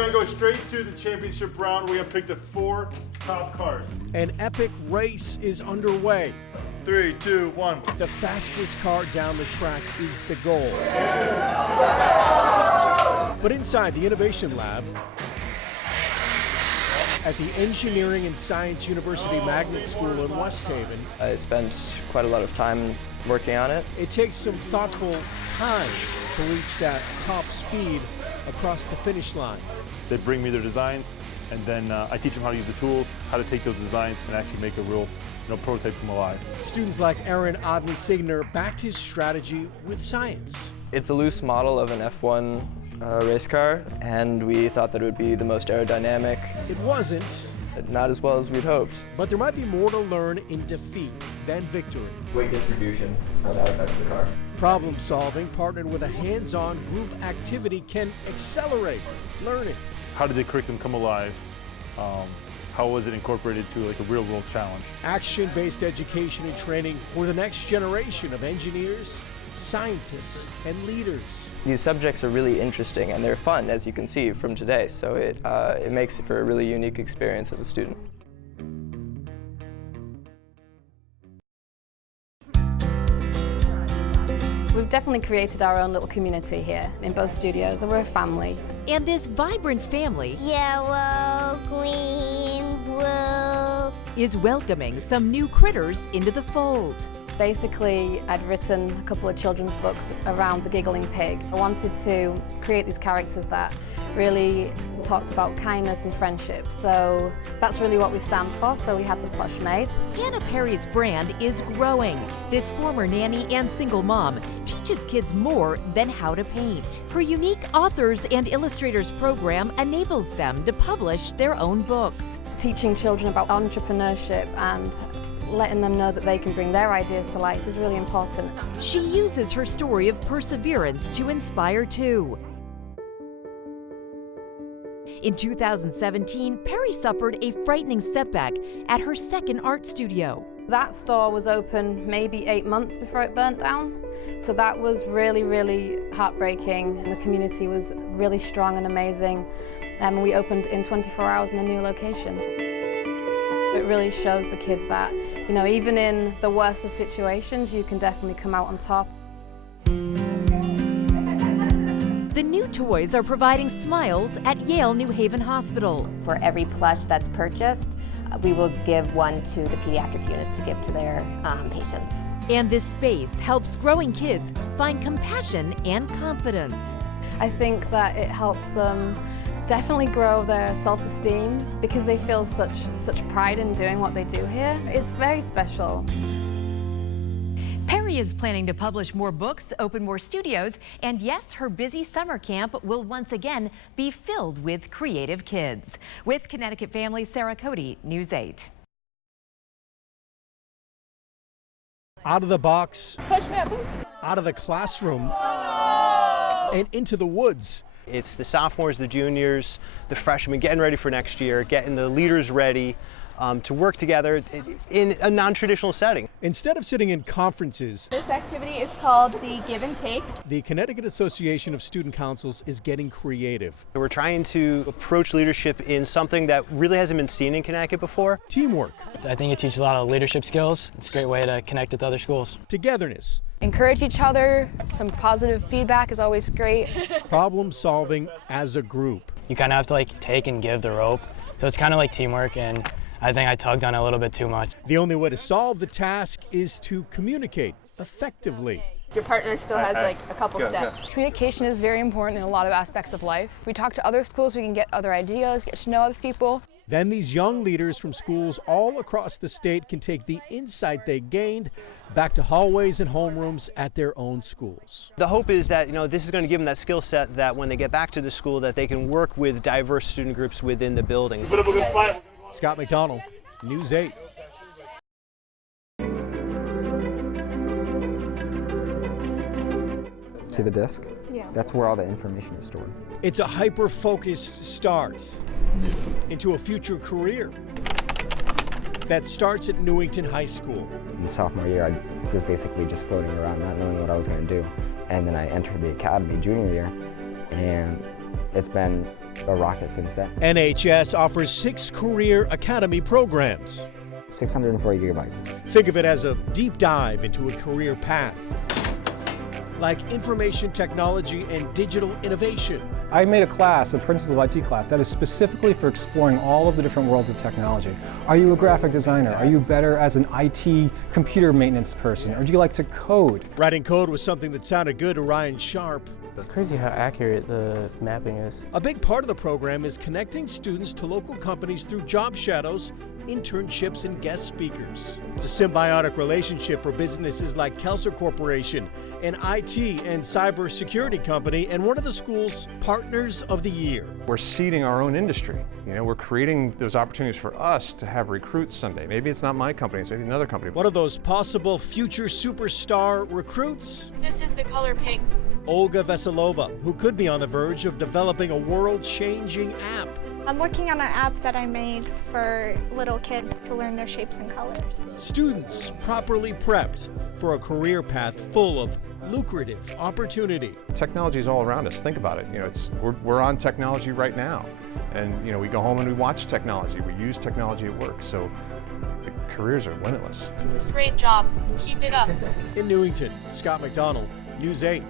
gonna go straight to the championship round. We're gonna pick the 4 top cars. An epic race is underway. 3, 2, 1. The fastest car down the track is the goal. But inside the Innovation Lab, at the Engineering and Science University Magnet School in West Haven, I spent quite a lot of time working on it. it takes some thoughtful time to reach that top speed across the finish line. They bring me their designs, and then I teach them how to use the tools, how to take those designs and actually make a real prototype come alive. Students like Aaron Odney Signer backed his strategy with science. It's a loose model of an F1 race car, and we thought that it would be the most aerodynamic. It wasn't, Not as well as we'd hoped. but there might be more to learn in defeat than victory. Weight distribution, how that affects the car. Problem solving partnered with a hands-on group activity can accelerate learning. How did the curriculum come alive? How was it incorporated to like a real-world challenge? Action-based education and training for the next generation of engineers, scientists, and leaders. These subjects are really interesting and they're fun, as you can see from today, so it makes it for a really unique experience as a student. We've definitely created our own little community here in both studios, and we're a family. And this vibrant family Yellow, green, blue. is welcoming some new critters into the fold. Basically, I'd written a couple of children's books around the giggling pig. I wanted to create these characters that really talked about kindness and friendship. So that's really what we stand for, so we had the plush made. Hannah Perry's brand is growing. This former nanny and single mom teaches kids more than how to paint. Her unique authors and illustrators program enables them to publish their own books. Teaching children about entrepreneurship and letting them know that they can bring their ideas to life is really important. She uses her story of perseverance to inspire too. In 2017, Perry suffered a frightening setback at her second art studio. That store was open maybe 8 months before it burnt down. So that was really, really heartbreaking. The community was really strong and amazing. We opened in 24 hours in a new location. It really shows the kids that, even in the worst of situations, you can definitely come out on top. The new toys are providing smiles at Yale New Haven Hospital. For every plush that's purchased, we will give one to the pediatric unit to give to their patients. And this space helps growing kids find compassion and confidence. I think that it helps them definitely grow their self-esteem because they feel such pride in doing what they do here. It's very special. Perry is planning to publish more books, open more studios, and yes, her busy summer camp will once again be filled with creative kids. With Connecticut Family, Sarah Cody, News 8. Out of the box, out of the classroom, and into the woods. It's the sophomores, the juniors, the freshmen getting ready for next year, getting the leaders ready to work together in a non-traditional setting. Instead of sitting in conferences, this activity is called the Give and Take. The Connecticut Association of Student Councils is getting creative. We're trying to approach leadership in something that really hasn't been seen in Connecticut before. Teamwork. I think it teaches a lot of leadership skills. It's a great way to connect with other schools. Togetherness. Encourage each other. Some positive feedback is always great. Problem solving as a group. You kind of have to take and give the rope. So it's kind of like teamwork, and I think I tugged on it a little bit too much. The only way to solve the task is to communicate effectively. Your partner still has a couple steps. Communication is very important in a lot of aspects of life. We talk to other schools, we can get other ideas, get to know other people. Then these young leaders from schools all across the state can take the insight they gained back to hallways and homerooms at their own schools. The hope is that this is going to give them that skill set that when they get back to the school that they can work with diverse student groups within the building. Scott McDonald, News 8. See the disc? Yeah. That's where all the information is stored. It's a hyper-focused start into a future career that starts at Newington High School. In sophomore year, I was basically just floating around, not knowing what I was going to do. And then I entered the academy junior year, and it's been a rocket since then. NHS offers 6 career academy programs. 640 gigabytes. Think of it as a deep dive into a career path, like information technology and digital innovation. I made a class, a Principles of IT class, that is specifically for exploring all of the different worlds of technology. Are you a graphic designer? Are you better as an IT computer maintenance person? Or do you like to code? Writing code was something that sounded good to Ryan Sharp. It's crazy how accurate the mapping is. A big part of the program is connecting students to local companies through job shadows, internships, and guest speakers. It's a symbiotic relationship for businesses like Kelser Corporation, an IT and cybersecurity company, and one of the school's Partners of the Year. We're seeding our own industry. You know, we're creating those opportunities for us to have recruits someday. Maybe it's not my company, it's maybe another company. One of those possible future superstar recruits? This is the color pink. Olga Veselova, who could be on the verge of developing a world-changing app. I'm working on an app that I made for little kids to learn their shapes and colors. Students properly prepped for a career path full of lucrative opportunity. Technology is all around us. Think about it. You know, we're on technology right now, and you know, we go home and we watch technology. We use technology at work. So the careers are limitless. Great job. Keep it up. In Newington, Scott McDonald, News 8.